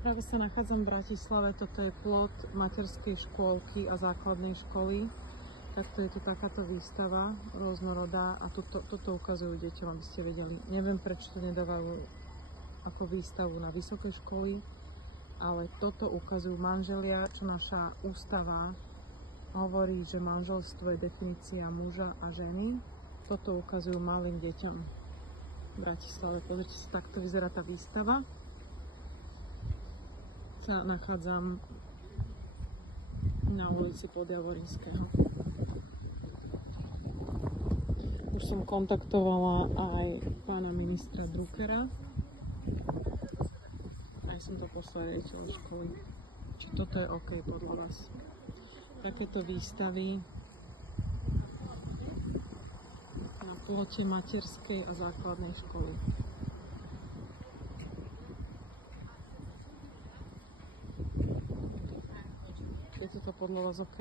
Práve sa nachádzam v Bratislave, toto je plot materskej škôlky a základnej školy. Takto je tu takáto výstava rôznorodá a toto ukazujú deťom, aby ste vedeli. Neviem, prečo to nedávajú ako výstavu na vysoké školy, ale toto ukazujú manželia, čo naša ústava hovorí, že manželstvo je definícia muža a ženy. Toto ukazujú malým deťom v Bratislave. Pozrite sa, takto vyzerá tá výstava. Sa nachádzam na ulici Podjavorinského. Už som kontaktovala aj pána ministra Druckera. Aj som to poslala riaditeľovi školy. Či toto je OK podľa vás. Takéto výstavy na plote materskej a základnej školy. Je to podľa vás OK?